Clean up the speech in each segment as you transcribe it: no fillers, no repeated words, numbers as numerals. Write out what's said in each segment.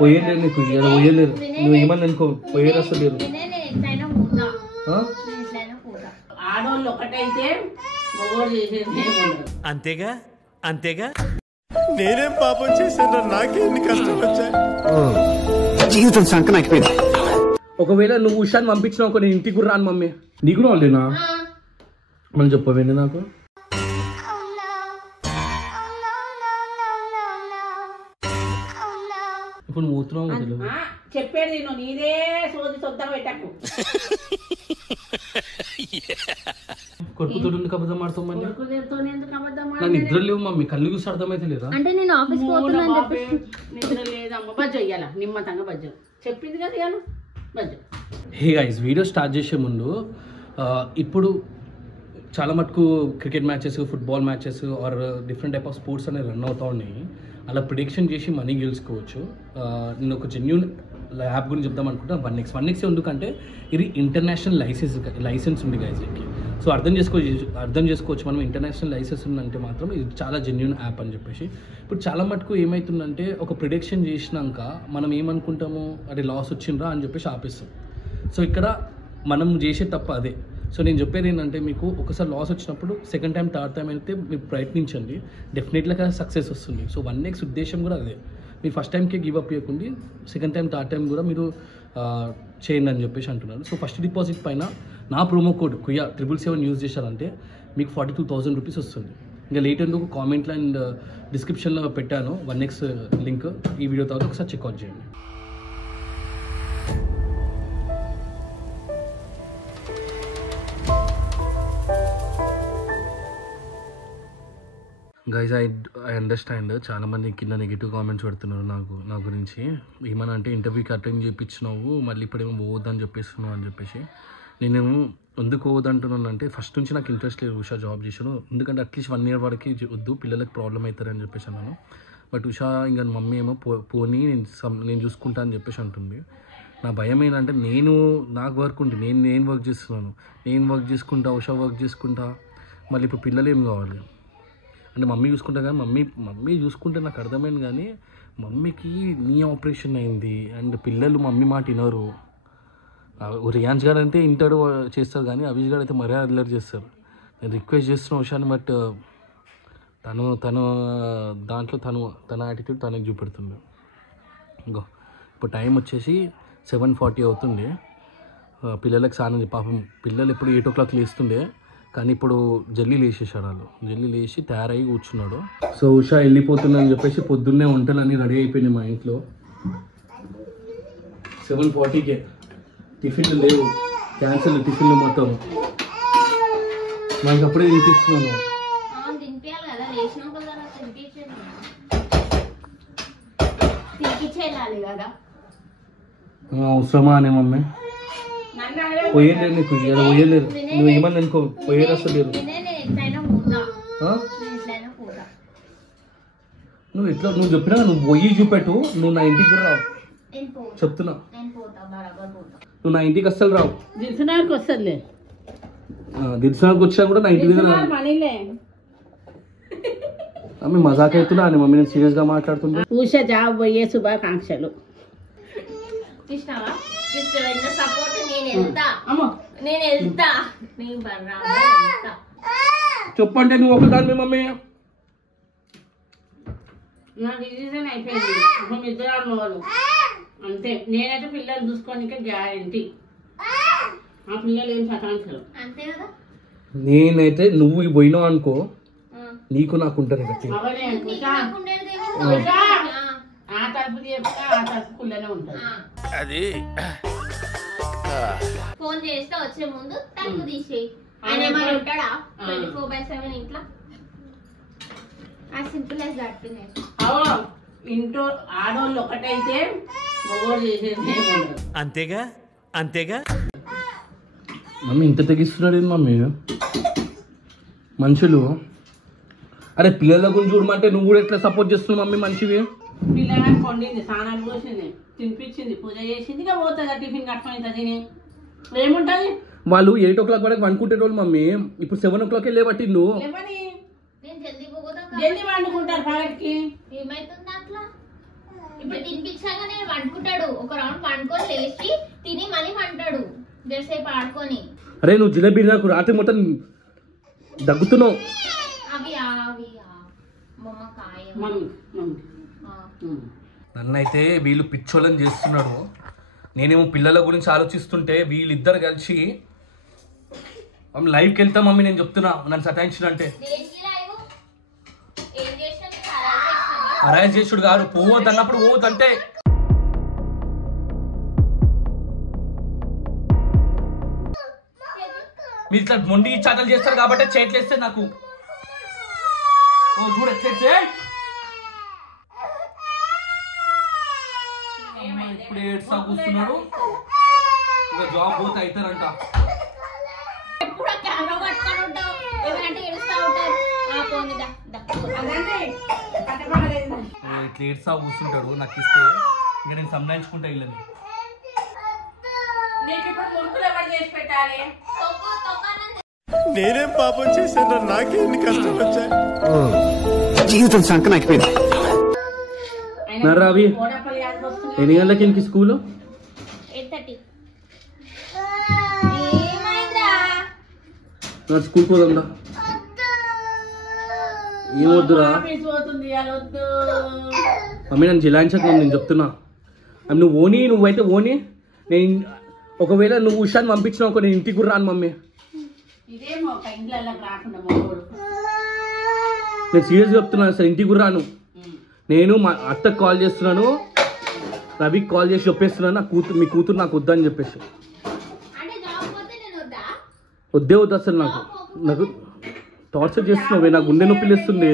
పోయలేరు నీకు ఇలా పోయలేరు నువ్వు ఏమని అనుకో పోయేరు అసలు లేరు ఆడవాళ్ళు ఒకటైతే మగవాళ్ళు చేసేది అంతేగా అంతేగా నేనేం పాపం చేశాను నాకేం కష్టం వచ్చాయి జీవితం సంకనాకిపోయింది ఒకవేళ నువ్వు ఉషాన్ని పంపించినావు ఒక నేను ఇంటికి కూడా రాను మమ్మీ నీకు కూడా వాళ్ళేనా మనం చెప్పవేండి నాకు ఇప్పుడు మూతున్నావు చెప్పేది నువ్వు నీదే సోది సొంతం పెట్టకు కొడుకుతో ఎందుకు అబద్ధం ఆడతావు నా నిద్ర లేవు మమ్మీ కళ్ళు చూసి అర్థమైతే లేదా అంటే నేను ఆఫీస్ పోతున్నాను చెప్పేసి నిద్ర లేదమ్మ బజ్జ ఇయ్యాల నిమ్మతంగా బజ్జ చెప్పింది కదా ఇయ్యాల బజ్జ. హే గైస్ వీడియో స్టార్ట్ చేసే ముందు ఇప్పుడు చాలా మటుకు cricket matches football matches are different type of sports అనేవి రన్ అవుతూ ఉన్నాయి అలా ప్రిడిక్షన్ చేసి మనీ గెలుచుకోవచ్చు నేను ఒక జెన్యూన్ యాప్ గురించి చెప్దాం అనుకుంటాను 1x ఎందుకంటే ఇది ఇంటర్నేషనల్ లైసెన్స్ ఉంది గైస్ దీనికి సో అర్థం చేసుకోవచ్చు మనం ఇంటర్నేషనల్ లైసెన్స్ ఉందంటే మాత్రం ఇది చాలా జెన్యూన్ యాప్ అని చెప్పేసి ఇప్పుడు చాలా మటుకు ఏమవుతుందంటే ఒక ప్రిడిక్షన్ చేసినాక మనం ఏమనుకుంటాము అది లాస్ వచ్చిండ్రా అని చెప్పేసి ఆపేస్తాం సో ఇక్కడ మనం చేసే తప్ప అదే సో నేను చెప్పేది ఏంటంటే మీకు ఒకసారి లాస్ వచ్చినప్పుడు సెకండ్ టైం థర్డ్ టైం అయితే మీరు ప్రయత్నించండి డెఫినెట్గా సక్సెస్ వస్తుంది సో 1x ఉద్దేశం కూడా అదే మీరు ఫస్ట్ టైంకే గివ్ అప్ చేయకండి సెకండ్ టైం థర్డ్ టైం కూడా మీరు చేయండి అని చెప్పేసి అంటున్నారు సో ఫస్ట్ డిపాజిట్ పైన నా ప్రోమో కోడ్ కుయా 777 యూజ్ చేశారంటే మీకు 42,000 రూపీస్ వస్తుంది ఇంకా లేట్ ఎందుకు కామెంట్లో అండ్ డిస్క్రిప్షన్లో పెట్టాను 1x లింక్ ఈ వీడియో తర్వాత ఒకసారి చెక్అవుట్ చేయండి గైజ్ ఐ అండర్స్టాండ్ చాలామంది కింద నెగిటివ్ కామెంట్స్ పెడుతున్నారు నా గురించి ఏమన్నా అంటే ఇంటర్వ్యూకి అటెండ్ చేయించినావు మళ్ళీ ఇప్పుడేమో పోవద్దని చెప్పేస్తున్నావు అని చెప్పేసి నేను ఎందుకు పోవద్దంటున్నాను అంటే ఫస్ట్ నుంచి నాకు ఇంట్రెస్ట్ లేదు ఉషా జాబ్ చేసాను ఎందుకంటే అట్లీస్ట్ 1 year వరకు వద్దు పిల్లలకి ప్రాబ్లం అవుతారని చెప్పేసి అన్నాను బట్ ఉషా ఇంకా మమ్మీ ఏమో పోనీ నేను చూసుకుంటా అని చెప్పేసి అంటుంది నా భయం ఏంటంటే నాకు వర్క్ ఉంది నేను వర్క్ చేస్తున్నాను నేను వర్క్ చేసుకుంటా ఉషా వర్క్ చేసుకుంటా మళ్ళీ ఇప్పుడు పిల్లలు ఏం కావాలి అంటే మమ్మీ చూసుకుంటా కానీ మమ్మీ చూసుకుంటే నాకు అర్థమైంది కానీ మమ్మీకి నీ ఆపరేషన్ అయింది అండ్ పిల్లలు మమ్మీ మాట వినరు రియాన్స్ గారు అంటే ఇంటాడు చేస్తారు కానీ అవిష్ గారు అయితే మరీ అల్లరి చేస్తారు నేను రిక్వెస్ట్ చేస్తున్న విషయాన్ని బట్ తను దాంట్లో తన యాటిట్యూడ్ తనకి చూపెడుతుంది ఇంకో ఇప్పుడు టైం వచ్చేసి 7:40 అవుతుంది పిల్లలకి స్నానం పాపం పిల్లలు ఎప్పుడు 8 o'clock లేస్తుండే కానీ ఇప్పుడు జల్దీ లేచేసాడు వాళ్ళు జల్దీ లేచి తయారయ్యి కూర్చున్నాడు సో ఉషా వెళ్ళిపోతుందని చెప్పేసి పొద్దున్నే వంటలన్నీ రెడీ అయిపోయినాయి మా ఇంట్లో 7:40కే టిఫిన్లు లేవు క్యాన్సిల్ టిఫిన్లు మొత్తం మనకి అప్పుడే తినిపిస్తున్నాను అవసరమా అనే మమ్మీ పోయలేరు నీకు ఇలా పోయలేరు నువ్వు ఏమని అనుకో పోయేరు అసలు లేరు నువ్వు చెప్పినా నువ్వు పోయి చూపెట్టు నువ్వు నా ఇంటికి కూడా రావు చెప్తున్నా నువ్వు నా ఇంటికి అస్సలు రావు దిల్సునాకి వస్తుందిలే దిల్సునాకి వచ్చినా కూడా నా ఇంటి దగ్గర మమ్మీ మజాక్ అవుతున్నా అని మమ్మీ నేను సీరియస్ గా మాట్లాడుతున్నా ఉషా జాబ్ పోయే శుభాకాంక్షలు చెప్పంటే నువ్వు ఒకదాని మమ్మీ నా డిసిజన్ అయిపోయింది మేము ఇద్దరు వాళ్ళు అంతే నేనైతే పిల్లలు చూసుకోనికే గ్యారంటీ ఆ పిల్లలు ఏం సకాంక్షలు నేనైతే నువ్వు పోయినావు అనుకో నీకు నాకు ఉంటుంది గట్టి ఆ తలుపు చెప్తా ఆ తలుపు కుళ్ళనే ఉంటుంది అది ఫోన్ చేస్తే వచ్చే ముందు తలుపు తీసేయి ఆయన ఏమైనా ఉంటాడా 24/7 ఇంట్లో సింపుల్ యాజ్ దట్ ఇంట్లో ఆడవాళ్ళు ఒకటైతే మగవాళ్ళు చేసేది అంతేగా అంతేగా మమ్మీ ఇంత తెగిస్తున్నాడు మమ్మీ మనుషులు అరే పిల్లల గురించి చూడమంటే నువ్వు కూడా ఎట్లా సపోర్ట్ చేస్తున్నావు మమ్మీ మనిషివి పిల్లగాని కొండింది స్నానాలు పోసింది తినిపించింది పూజ చేసింది ఇక పోతుంది టిఫిన్ కట్టుకొని తిని ఏముంటది వాళ్ళు 8 o'clock వరకు వండుకుంటేటోళ్ళు మమ్మీ ఇప్పుడు 7 o'clock లేబట్టిండు జల్దీ వండుకుంటారు పగటికి ఏమైతుంది అట్లా ఇప్పుడు తినిపించాక నేను వండుకుంటాడు, ఒక రౌండ్ వండుకొని లేచి తిని మళ్ళీ వంటాడు జరసేపు ఆడుకొని. అరే నువ్వు జిలేబీ నాకు రాత్రి మొత్తం దగ్గుతున్నావు. అవి బొమ్మకాయ నన్నైతే వీళ్ళు పిచ్చోళ్ళని చేస్తున్నాడు. నేనేమో పిల్లల గురించి ఆలోచిస్తుంటే వీళ్ళిద్దరు కలిసి లైవ్కి వెళ్తా మమ్మీ నేను చెప్తున్నా నన్ను సతాయించిన అంటే. అరైజ్ చేసుడు కాదు, పోవద్దు అన్నప్పుడు పోవద్దు అంటే. మీరు ఇట్లా మొండి చాటలు చేస్తారు కాబట్టి చేయట్లేస్తే నాకు చూడు ఎట్లే ఇప్పుడు ఏడ్సా కూర్చున్నాడు. ఇంకా జాబ్ పోతే అవుతారంట. ఎప్పుడు కెమెరా పట్టుకొని ఉంటావు, ఎవరంటే ఏడుస్తా ఉంటారు. ఇట్లా ఏడ్సా కూర్చుంటాడు. నాకు ఇస్తే ఇంకా నేను సంబంధించుకుంటా ఇల్లని. నేనేం పాపం చేశాను, నాకే ఎన్ని కష్టాలు వచ్చాయి. జీవితం సంకనాకిపోయింది. రవి ఎన్ని గంటలకి ఇంక స్కూలు? 8:30. నా స్కూల్ పోదా? ఏమొద్దురా మమ్మీ, నన్ను జిలాయించకు. నేను చెప్తున్నా నువ్వు ఓని, నువ్వైతే ఓని. నేను ఒకవేళ నువ్వు ఉషాన్ని పంపించినావు నేను ఇంటికి కూడా రాను మమ్మీ. నేను సీరియస్గా చెప్తున్నాను, అసలు ఇంటికి కూడా రాను. నేను మా అత్తకు కాల్ చేస్తున్నాను, రవికి కాల్ చేసి చెప్పేస్తున్నాను మీ కూతురు నాకు వద్దని చెప్పేసి. వద్దే వద్దు అసలు. నాకు టార్చర్ చేస్తున్నావే, నా గుండె నొప్పి లేస్తుంది.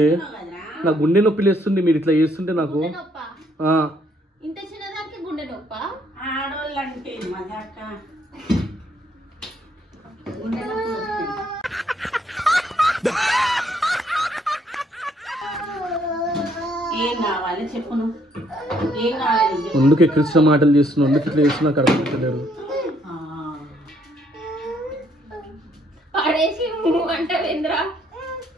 నా గుండె నొప్పి లేస్తుంది మీరు ఇట్లా చేస్తుంటే నాకు. ఇంత చిన్నదానికి గుండె నొప్ప? ఆడోళ్ళంటే మజాక ఏం కావాలి చెప్పును, ఏం కావాలి? అందుకు ఎక్కించిన మాటలు చేస్తున్నావు, అందుకు ఇట్లా చేస్తున్నా కరెక్ట్లేదు. పడేసి అంటే వేంద్రా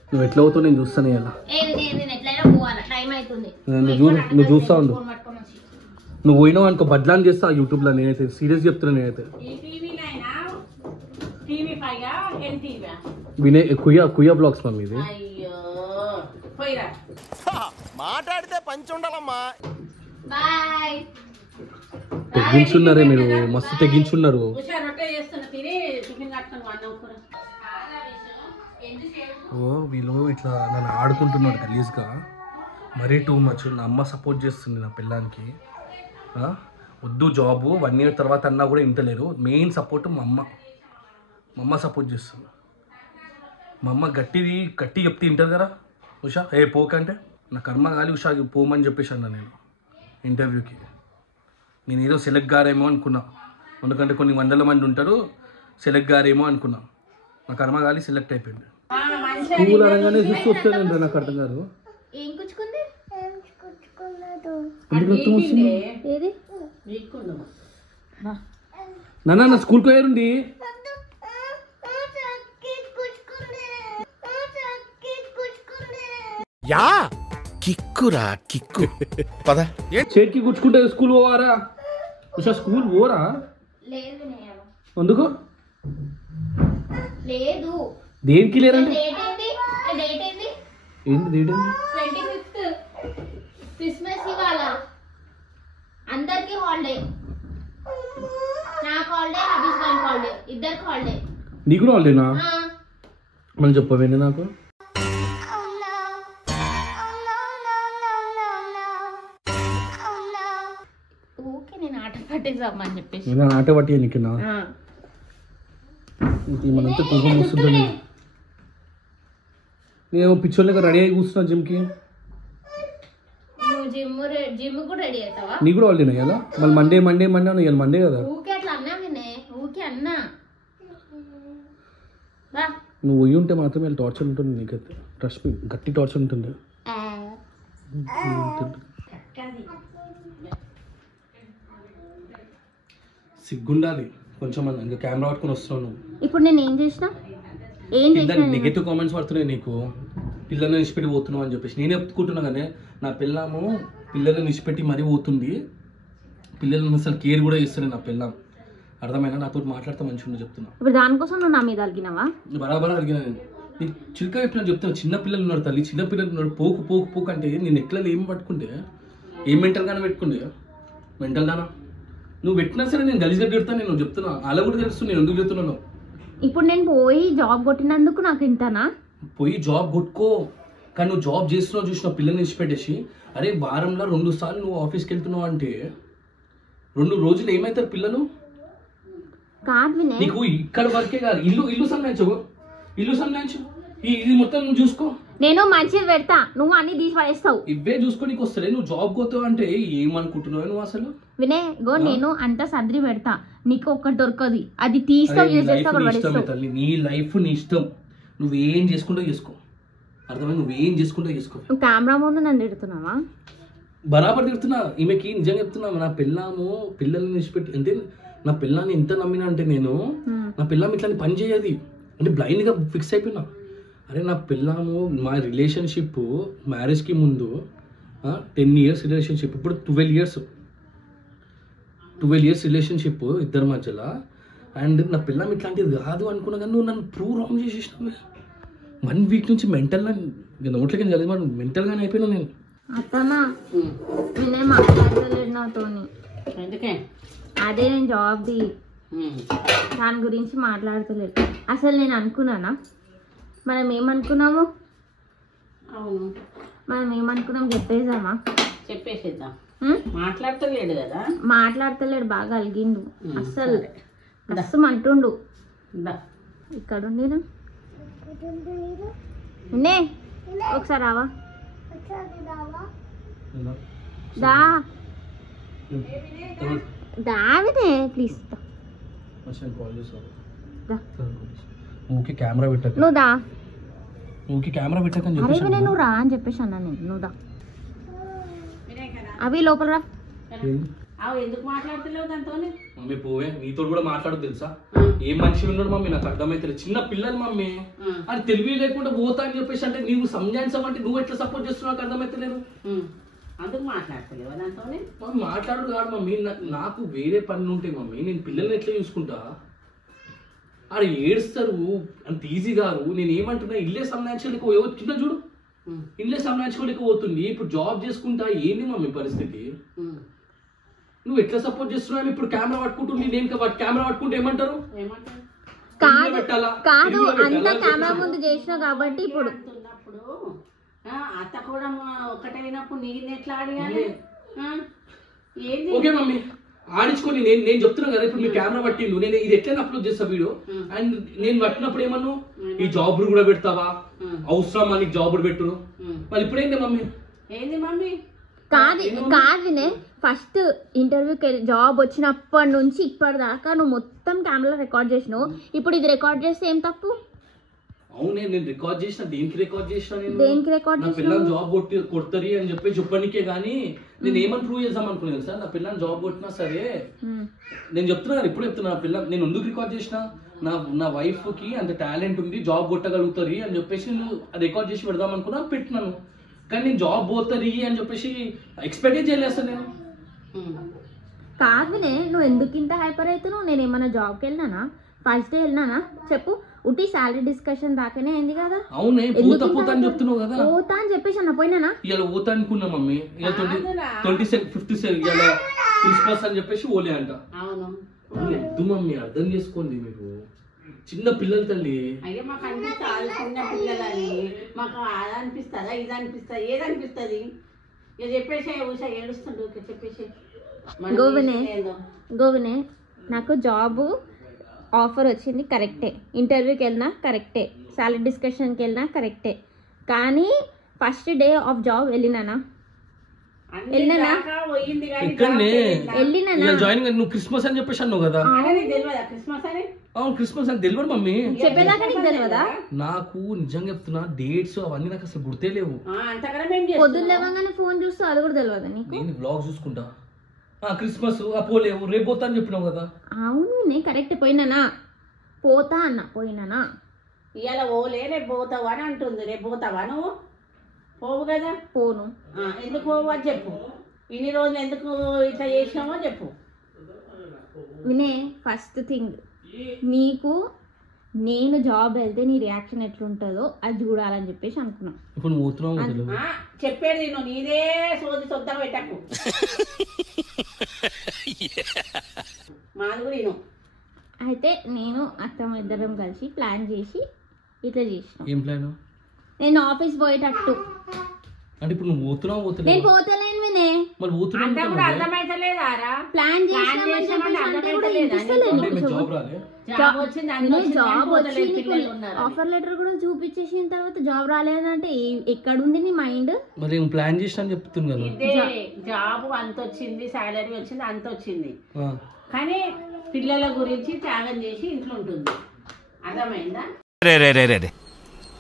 నువ్వు ఎట్లా అవుతావు నేను చూస్తాను ఇలా. ఎట్లయినా పోవాలా, టైం అవుతుంది. నువ్వు చూస్తా ఉండు. నువ్వు పోయినావు అనుకో బడ్లాన్ చేస్తా యూట్యూబ్లో. నేనైతే సీరియస్ చెప్తున్నా. నేనైతే వినయ్ కుయ్యా బ్లాగ్స్ మమ్మీ ఇది. మాట్లాడితే పంచి ఉండాలమ్మా. బాయ్. తెగించున్నారే మీరు, మస్తు తెగించున్నారు. ఓ వీళ్ళు ఇట్లా నన్ను ఆడుకుంటున్నాడు గలీజ్గా, మరీ టూ మచ్. నా అమ్మ సపోర్ట్ చేస్తుంది నా పిల్లానికి. వద్దు జాబు 1 year తర్వాత అన్నా కూడా ఇంటలేరు. మెయిన్ సపోర్ట్ మా అమ్మ సపోర్ట్ చేస్తుంది. మా అమ్మ గట్టి చెప్తే వింటారు కదా. ఉషా పోకంటే నా కర్మ కాలి ఉషా పోమని చెప్పేసి అన్నా నేను ఇంటర్వ్యూకి. నేను ఏదో సెలెక్ట్ గారేమో అనుకున్నా, ఎందుకంటే కొన్ని 100 మంది ఉంటారు. సెలెక్ట్ గారేమో అనుకున్నా, నా కర్మ కాలి సెలెక్ట్ అయిపోయింది. స్కూల్ అనగానే చూస్తూ వస్తానండి, నాకు అర్థం కాదు. ఏం కుచ్చుకుంది? నాన్న నా స్కూల్కి పోయారుండి. Yeah కిక్కురా kick. పద చేతికి గుచ్చుకుంటే స్కూల్ పోవారా? ఉషా స్కూల్ పోరా? లేదు. ఎందుకు లేదు? దేనికి లేరండి? డేట్ ఏంది? ఏంటి డేట్ ఏంది? 25th క్రిస్మస్ ఇవాళ. అందరికి హాలిడే. నాకు హాలిడే, హబీస్ గారికి హాలిడే, ఇద్దరికి హాలిడే. నీకు కూడా హాలిడేనా? మనం చెప్పవేండి నాకు. ఓకే నేను ఆట పట్టేసామని చెప్పేసి. నేను ఆట పట్టి నీకున్నా మనంతా కోపం వస్తుంది. నేను పిచ్చోళ్ళగా రెడీ అయి కూర్చున్నా జిమ్కి. నువ్వు జిమ్ కూడా రెడీ అవుతావా? నీకు కూడా హాలిడేనా కదా? మళ్ళీ మండే అన్న ఇవాళ మండే కదా. ఊకే అట్లా అన్నా వినే, ఊకే అన్నా. నువ్వు పోయి ఉంటే మాత్రమే టార్చర్ ఉంటుంది నీకైతే. ట్రస్ట్ మీ, గట్టి టార్చర్ ఉంటుంది. సిగ్గుండాలి కొంచెం. ఇంకా కెమెరా పట్టుకొని వస్తున్నావు. ఇప్పుడు నేను ఏం చేసిన? నెగటివ్ కామెంట్స్ పడుతున్నాయి నీకు. పిల్లల్ని ఇష్టపెట్టి పోతున్నావు అని చెప్పేసి నేను చెప్పుకుంటున్నా. కానీ నా పిల్లము పిల్లలను విడిచిపెట్టి మరీ పోతుంది. పిల్లలను అసలు కేర్ కూడా చేస్తాను నా పిల్లం. అర్థమైనా? నాతో మాట్లాడితే మంచిగా ఉందో చెప్తున్నా. ఇప్పుడు దానికోసం నువ్వు నా మీద అలిగినావా? బరాబరా అడిగినా నేను. నీకు చిలుక చెప్పినా చెప్తున్నా. చిన్న పిల్లలు ఉన్నారు తల్లి, చిన్న పిల్లలు ఉన్నారు. పోకు పోకు పోకు అంటే నేను ఎట్లా ఏం పట్టుకుంటే ఏం మెంటల్గానే పెట్టుకుంటే మెంటల్గానా నువ్వు పెట్టినా సరే నేను గలీజ్గా పెడతాను. నేను చెప్తున్నా. అలా కూడా తెలుస్తుంది నేను ఎందుకు చెప్తున్నాను. ఇప్పుడు నేను పోయి జాబ్ కొట్టినందుకు నాకు ఇంతనా? పోయి జాబ్ కొట్టుకో, కానీ నువ్వు జాబ్ చేస్తున్నావు చూసినావు పిల్లల్ని ఇచ్చిపెట్టేసి. అరే వారంలో 2 సార్లు నువ్వు ఆఫీస్కి వెళ్తున్నావు అంటే 2 రోజులు ఏమవుతారు పిల్లలు? కాదు వినయ్, నీకు ఇక్కడ వరకే కాదు, ఇల్లు సంబంధించు ఇది మొత్తం నువ్వు చూసుకో. నేను మంచిది పెడతా, నువ్వు అన్ని తీసి పడేస్తావు. ఇవే చూసుకోనికి వస్తలే. నువ్వు జాబ్ పోతావు అంటే ఏమనుకుంటున్నావు నువ్వు అసలు? వినయ్ గో, నేను అంత సర్ది పెడతా, నీకు ఒక్కటి దొరకదు. అది తీస్తావు, యూజ్ చేస్తావు, అక్కడ పడేస్తావు. తల్లి నీ లైఫ్ నీ ఇష్టం, నువ్వేం చేసుకుంటా చేసుకో. అర్థమైంది? నువ్వేం చేసుకుంటా చేసుకో. నువ్వు కెమెరా ముందు నన్ను తిడుతున్నావా? బరాబర్ తిడుతున్నా. ఈమెకి నిజంగా చెప్తున్నా, నా పిల్లము పిల్లల్ని విడిచిపెట్టి అంటే నా పిల్లాన్ని ఎంత నమ్మినా అంటే నేను నా పిల్లం ఇట్లాంటి పని చేయదు అంటే బ్లైండ్గా ఫిక్స్ అయిపోయినా. అరే నా పిల్లము మా రిలేషన్షిప్ మ్యారేజ్కి ముందు 10 years రిలేషన్షిప్, ఇప్పుడు 12 years రిలేషన్షిప్ ఇద్దరి మధ్యలో. అండ్ నా పిల్లం ఇట్లాంటిది కాదు అనుకున్నా కానీ నువ్వు నన్ను ప్రూవ్ రాంగ్ చేసేసినావు. 1 week నుంచి మెంటల్గా నోట్లకి చదివి మెంటల్గానే అయిపోయినా నేను. అత్తమ్మా వినయ్ మాట్లాడలేదు నాతోని. ఎందుకే? అదే నేను జాబ్ది దాని గురించి మాట్లాడతలేదు. అసలు నేను అనుకున్నానా? మనం ఏమనుకున్నాము? అవును, మనం ఏమనుకున్నాం చెప్పేసామా? చెప్పేసేద్దాం. మాట్లాడతలేడు కదా? మాట్లాడతలేడు, బాగా అలిగిండు. అస్సలు అంటుండు. ఇక్కడ నిన్నే ఒకసారి రావా? దా దావిదే ప్లీజ్. ఊకే కెమెరా పెట్టక, నువ్వు దా. ఊకే కెమెరా పెట్టకని అరే చెప్పేసి నువ్వు రా అని చెప్పేసి అన్నా నేను. నువ్వు దా, అవి లోపల రా. ఎందుకు మాట్లాడతలేవు దాంతో? మమ్మీ పోవే, నీతో కూడా మాట్లాడదు తెలుసా? ఏం మనిషి ఉన్నాడు మమ్మీ, నాకు అర్థమైతే. చిన్న పిల్లలు మమ్మీ, అది తెలివి లేకుండా పోతా అని చెప్పేసి అంటే నువ్వు సంజాయించమంటే నువ్వు ఎట్లా సపోర్ట్ చేస్తున్నావు నాకు అర్థమైతలేదు. అందుకు మాట్లాడతలేవా దాంతో? మమ్మీ మాట్లాడు కాదు మమ్మీ, నాకు వేరే పనులు ఉంటాయి మమ్మీ. నేను పిల్లల్ని ఎట్లా చూసుకుంటా? ఆడ ఏడుస్తారు అంత ఈజీ కాదు. నేను ఏమంటున్నా, ఇల్లే సంబంధించలేక చిన్న చూడు, ఇల్లే సంబంధించుకోలేక పోతుంది. ఇప్పుడు జాబ్ చేసుకుంటా ఏంది మమ్మీ పరిస్థితి? నువ్వు ఎట్లా సపోర్ట్ చేస్తున్నావు? ఇప్పుడు కెమెరా పట్టుకుంటుంది, నేను కెమెరా పట్టుకుంటే ఏమంటారు? కాదు అంతా కెమెరా ముందు చేసినావు కాబట్టి ఇప్పుడు అత్త కూడా ఒకటైనప్పుడు నేను ఎట్లా అడగాలి? ఓకే మమ్మీ ఆడించుకొని నేను చెప్తున్నాను కదా. ఇప్పుడు మీరు కెమెరా పట్టిండు, నేను ఇది ఎట్లా అప్లోడ్ చేస్తా వీడియో. అండ్ నేను పట్టినప్పుడు ఏమన్నా ఈ జాబ్ కూడా పెడతావా? అవసరం నీకు జాబ్ పెట్టు. మరి ఇప్పుడు ఏంటి మమ్మీ? ఏంది మమ్మీ? కాదునే, ఫస్ట్ ఇంటర్వ్యూకి జాబ్ వచ్చినప్పటి నుంచి ఇప్పటిదాకా నువ్వు మొత్తం కెమెరా రికార్డ్ చేసినావు. ఇప్పుడు ఇది రికార్డ్ చేస్తే ఏం తప్పు? అవునే, నేను రికార్డ్ చేసిన. దేనికి రికార్డ్ చేసిన? నేను దేనికి రికార్డ్ నా పిల్లలు జాబ్ కొడతారు అని చెప్పి చెప్పడానికే కానీ నేను ఏమని ప్రూవ్ చేద్దాం అనుకున్నాను సార్. నా పిల్లలు జాబ్ కొట్టినా సరే నేను చెప్తున్నా కదా, ఇప్పుడు చెప్తున్నా. నా పిల్లలు నేను ఎందుకు రికార్డ్ చేసిన? నా వైఫ్ కి అంత టాలెంట్ ఉంది, జాబ్ కొట్టగలుగుతారు అని చెప్పేసి నేను రికార్డ్ చేసి పెడదాం అనుకున్నా, పెట్టినాను. కానీ నేను జాబ్ పోతుంది అని చెప్పేసి ఎక్స్పెక్ట్ చేయలేస్తాను నేను. కాదునే, నువ్వు ఎందుకు ఇంత హైపర్ అవుతున్నావు? నేను ఏమన్నా జాబ్కి వెళ్ళినానా? ఫస్ట్ డే వెళ్ళినానా చెప్పు? ఉట్టి శాలరీ డిస్కషన్ దాకానే అయింది కదా. అవునే, పోతా అని చెప్తున్నావు కదా. పోతా అని చెప్పేసి అన్న పోయినానా? ఇలా పోతా అనుకున్నా మమ్మీ. ఇలా 27 ఇలా క్రిస్మస్ అని చెప్పేసి ఓలే అంట. వద్దు మమ్మీ, అర్థం చేసుకోండి మీరు. చిన్న పిల్లలు తల్లి. అయ్యో మాకు అనిపిస్తుంది చిన్న పిల్లలని. మాకు అది అనిపిస్తుందా, ఇది అనిపిస్తుంది, ఏది అనిపిస్తుంది? ఇక చెప్పేసే ఊసా ఏడుస్తుండు. చెప్పేసి గోవినే నాకు జాబ్ ఆఫర్ వచ్చింది కరెక్టే, ఇంటర్వ్యూకి వెళ్ళినా కరెక్టే, సాలరీ డిస్కషన్కి వెళ్ళినా కరెక్టే. కానీ ఫస్ట్ డే ఆఫ్ జాబ్ వెళ్ళినానా? నువ్వు క్రిస్మస్ అని చెప్పేసి అన్నావు కదా. అవును క్రిస్మస్ అని తెలియదు మమ్మీ. చెప్పేదాకా నీకు తెలియదా? నాకు నిజంగా చెప్తున్నా, డేట్స్ అవన్నీ నాకు అసలు గుర్తే లేవు. పొద్దున్న లేవగానే ఫోన్ చూస్తూ అది కూడా తెలియదా నీకు? నేను బ్లాగ్ చూసుకుంటా. క్రిస్మస్ పోలేవు, రేపు పోతా అని చెప్పినావు కదా. అవును నేను కరెక్ట్ పోయినానా? పోతా అన్న పోయినానా? ఇవాళ ఓలే రేపు పోతావా అని అంటుంది. రేపు పోతావా నువ్వు? పోవు కదా. పోను. ఎందుకు పోవు అని చెప్పు. ఇన్ని రోజులు ఎందుకు ఇట్లా చేసినామో చెప్పు. వినే, ఫస్ట్ థింగ్ నీకు నేను జాబ్ వెళ్తే నీ రియాక్షన్ ఎట్లుంటుందో అది చూడాలని చెప్పేసి అనుకున్నాం. ఇప్పుడు పోతున్నావు చెప్పేది నువ్వు నీదే సోది సొద్దా పెట్టకు. మాది కూడా నేను అయితే నేను అత్తమ్మ ఇద్దరం కలిసి ప్లాన్ చేసి ఇట్లా చేసినాం. ఏం ప్లాన్? నేను ఆఫీస్ పోయేటట్టు. అంటే ఇప్పుడు నువ్వు పోతున్నావు నేను పోతలేను వినే. మరి అంతా కూడా అర్థమైతలేదారా? ప్లాన్ చేసినామని చెప్పేసి అంటే కూడా ఇన్పిస్తలే నీకు జాబ్ రాలే. జాబ్ వచ్చింది జాబ్ వచ్చి నీకు ఆఫర్ లెటర్ కూడా చూపించేసిన తర్వాత జాబ్ రాలేదంటే ఎక్కడుంది నీ మైండ్? మరి ఏం ప్లాన్ చేసినా అని చెప్తున్నాను. ఇదే జాబ్ అంత వచ్చింది, సాలరీ వచ్చింది, అంత వచ్చింది, కానీ పిల్లల గురించి త్యాగం చేసి ఇంట్లో ఉంటుంది. అర్థమైందా?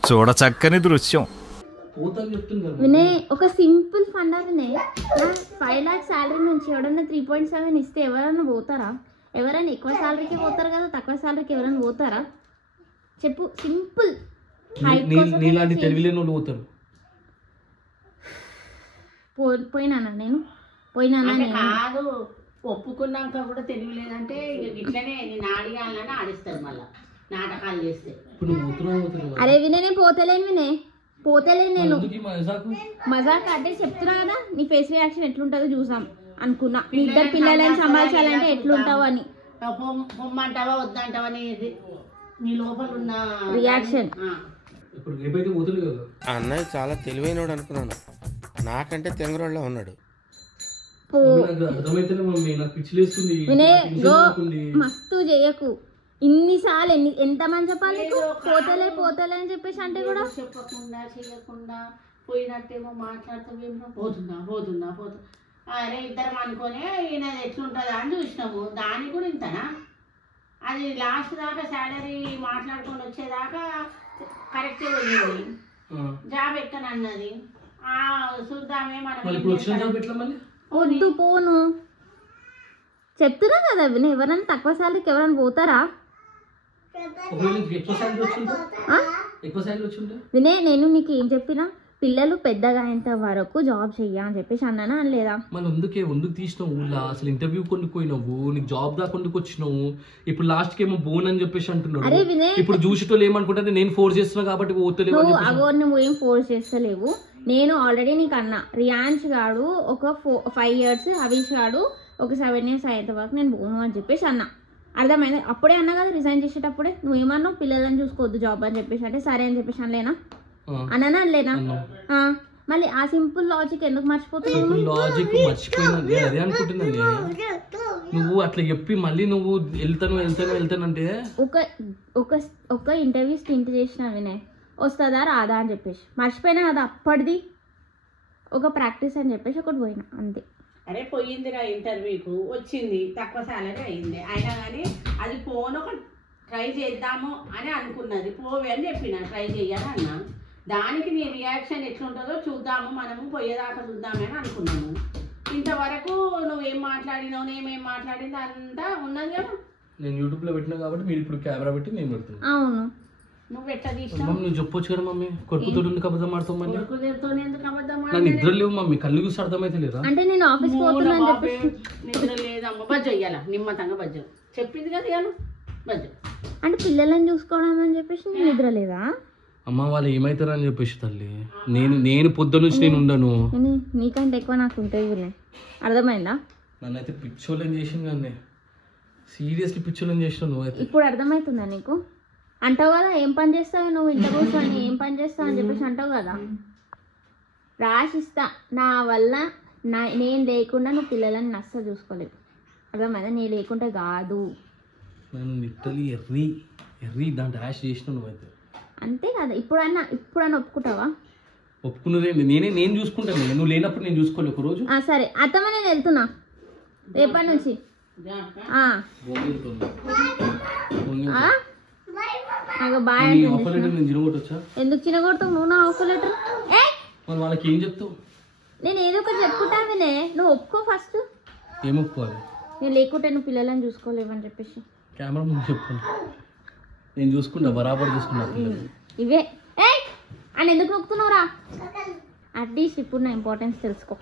చూడ చక్కని దృశ్యం. వినే, ఒక సింపుల్ ఫండ్ వినే. 5 lakhs శాలరీ నుంచి ఎవడన్నా 3.7 ఇస్తే ఎవరన్నా పోతారా? ఎవరైనా ఎక్కువ శాలరీకి పోతారు కదా, తక్కువ శాలరీకి ఎవరైనా పోతారా చెప్పు? సింపుల్. నీలాంటి తెలివిలేని వాళ్ళు పోతారు. పోయినానా నేను? పోయినానా నేను? కాదు, ఒప్పుకున్నాక కూడా తెలివి లేదంటే ఇట్లనే నేను ఆడిగాలని ఆడిస్తారు మళ్ళా నాటకాలు చేస్తే. అరే వినే, నేను పోతలేను వినే, పోతలేను నేను. మజాక్ అంటే చెప్తున్నా కదా, నీ ఫేస్ రియాక్షన్ ఎట్లుంటుందో చూసాం అనుకున్నా. నీ ఇద్దరు పిల్లలని సంభాషించాలంటే ఎట్లుంటావు అని. పొమ్మంటావా వద్దంటావా నీ లోపల ఉన్న రియాక్షన్. అన్నయ్య చాలా తెలివైనడు అనుకున్నాను, నాకంటే తెంగరోళ్ళ ఉన్నాడు. వినే గో, మస్తు చేయకు. ఇన్నిసార్లు ఎంతమంది చెప్పాలి నీకు? పోతలే పోతలే అని చెప్పేసి అంటే కూడా చెప్పకుండా చేయకుండా పోయినట్టేమో మాట్లాడుతూ పోతున్నా పోతున్నా పోతున్నా. అరే ఇద్దరం అనుకునే ఈయన ఎట్లుంటుందా అని చూసినాము. దానికి కూడా ఇంతనా? అది లాస్ట్ దాకా శాలరీ మాట్లాడుకొని వచ్చేదాకా కరెక్టే పోయింది. జాబ్ ఎక్కనన్నది. చూద్దామే మనం. వద్దు పోను చెప్తున్నా కదా వినే. ఎవరైనా తక్కువ శాలరీకి ఎవరైనా పోతారా వినే? నేను నీకు ఏం చెప్పినా, పిల్లలు పెద్దగా అయ్యేంత వరకు జాబ్ చెయ్యా అని చెప్పేసి అన్నానా అనలేదా? మనం ఎందుకు తీసినావు ఊళ్ళో? అసలు ఇంటర్వ్యూ కొనుక్కోయినావు, నీకు జాబ్ దాకా కొనుక్కొచ్చినావు. ఇప్పుడు లాస్ట్ కి ఏమో బోన్ అని చెప్పేసి అంటున్నాడు. అరే వినే, ఇప్పుడు చూసేటోళ్ళు ఏమనుకుంటే నేను ఫోర్స్ చేస్తున్నా కాబట్టి పోతలేవు. నువ్వు ఏం ఫోర్స్ చేస్తలేవు. నేను ఆల్రెడీ నీకు అన్నా, రియాన్స్ గాడు ఒక 5 years, హరీష్ గాడు ఒక 7 years అయ్యేంత వరకు నేను పోను అని చెప్పేసి అన్నా. అర్థమైంది? అప్పుడే అన్నా కదా రిజైన్ చేసేటప్పుడే. నువ్వేమన్నావు, పిల్లలని చూసుకోవద్దు జాబ్ అని చెప్పేసి అంటే సరే అని చెప్పేసి అనలేనా? అన్నానా అనలేనా? మళ్ళీ ఆ సింపుల్ లాజిక్ ఎందుకు మర్చిపోతున్నావు? లాజిక్ మర్చిపోయినా అదే అనుకుంటున్నాను. నువ్వు అట్లా చెప్పి మళ్ళీ నువ్వు వెళ్తానంటే ఒక ఇంటర్వ్యూ స్టింట్ చేసిన వినయ్, వస్తుందా రాదా అని చెప్పేసి మర్చిపోయినా కదా. అప్పటిది ఒక ప్రాక్టీస్ అని చెప్పేసి ఒకటి పోయినా అంతే. అరే పోయిందిరా ఇంటర్వ్యూకు, వచ్చింది, తక్కువ శాలరీ అయింది, అయినా కానీ అది పోను ఒక ట్రై చేద్దాము అని అనుకున్నది. పోవే అని చెప్పిన, ట్రై చెయ్యాలి అన్నా. దానికి నీ రియాక్షన్ ఎట్లుంటుందో చూద్దాము, మనము పోయేదాకా చూద్దామని అనుకున్నాము. ఇంతవరకు నువ్వేం మాట్లాడినావు, నేమేం మాట్లాడింది అంతా ఉన్నది కదా. నేను యూట్యూబ్ లో పెట్టినా కాబట్టి మీరు ఇప్పుడు కెమెరా పెట్టి నేను పెడుతున్నాను. అవును, నువ్వు ఎట్లా తీసినావు? నువ్వు చెప్పొచ్చు కదా మమ్మీ, కొడుకుతో ఎందుకు అబద్ధం ఆడతావు? మళ్ళీ ఎందుకు అబద్ధం నా నిద్ర లేవు మమ్మీ, కళ్ళు చూసి అర్థమైతే లేదా? అంటే నేను ఆఫీస్ పోతున్నా అని చెప్పేసి నిద్ర లేదమ్మ. బజ్జ ఇయ్యాల నిమ్మతంగా బజ్జ చెప్పింది కదా ఇయ్యాల బజ్జ. అంటే పిల్లలని చూసుకోవడం అని చెప్పేసి నేను నిద్ర లేదా? అమ్మ వాళ్ళు ఏమవుతారు అని చెప్పేసి తల్లి, నేను పొద్దు నుంచి నేను ఉండను. నీకంటే ఎక్కువ నాకు ఉంటాయి. అర్థమైందా? నన్నైతే పిచ్చోళ్ళని చేసింది కానీ సీరియస్లీ పిచ్చోళ్ళని చేసినావు నువ్వైతే. ఇప్పుడు అర్థమవుతుందా నీకు? అంటావు కదా ఏం పని చేస్తావు నువ్వు, ఇంట్లో కూర్చొని ఏం పని చేస్తావు అని చెప్పేసి అంటావు కదా. రాసిస్తా, నా వల్ల నేను లేకుండా నువ్వు పిల్లలని నష్ట చూసుకోలేదు. అర్థమైందా? నేను లేకుంటే కాదు. నేను లిటరలీ ఎర్రీ దాంట్లో ర్యాష్ చేసినావు నువ్వైతే. అంతే కదా. ఇప్పుడన్నా ఒప్పుకుంటావా? ఒప్పుకున్నదేంటి, నేను చూసుకుంటాను. నువ్వు లేనప్పుడు నేను చూసుకోవాలి ఒక రోజు. సరే అత్తమ్మ, నేను వెళ్తున్నా రేపటి నుంచి. బాయ్. ఎందుకు చిన్నగొడతావు నువ్వు నా ఆఫర్ లెటర్? వాళ్ళకి ఏం చెప్తావు? నేను ఏదో ఒకటి చెప్పుకుంటానే, నువ్వు ఒప్పుకో ఫస్ట్. ఏం ఒప్పుకోవాలి? నేను లేకుంటే నువ్వు పిల్లలని చూసుకోలేవని చెప్పేసి కెమెరా ముందు చెప్పు. నేను చూసుకుంటా, బరాబర్ చూసుకున్నా. ఇవే అని ఎందుకు నొక్కుతున్నావురా? అట్లీస్ట్ ఇప్పుడు నా ఇంపార్టెన్స్ తెలుసుకో.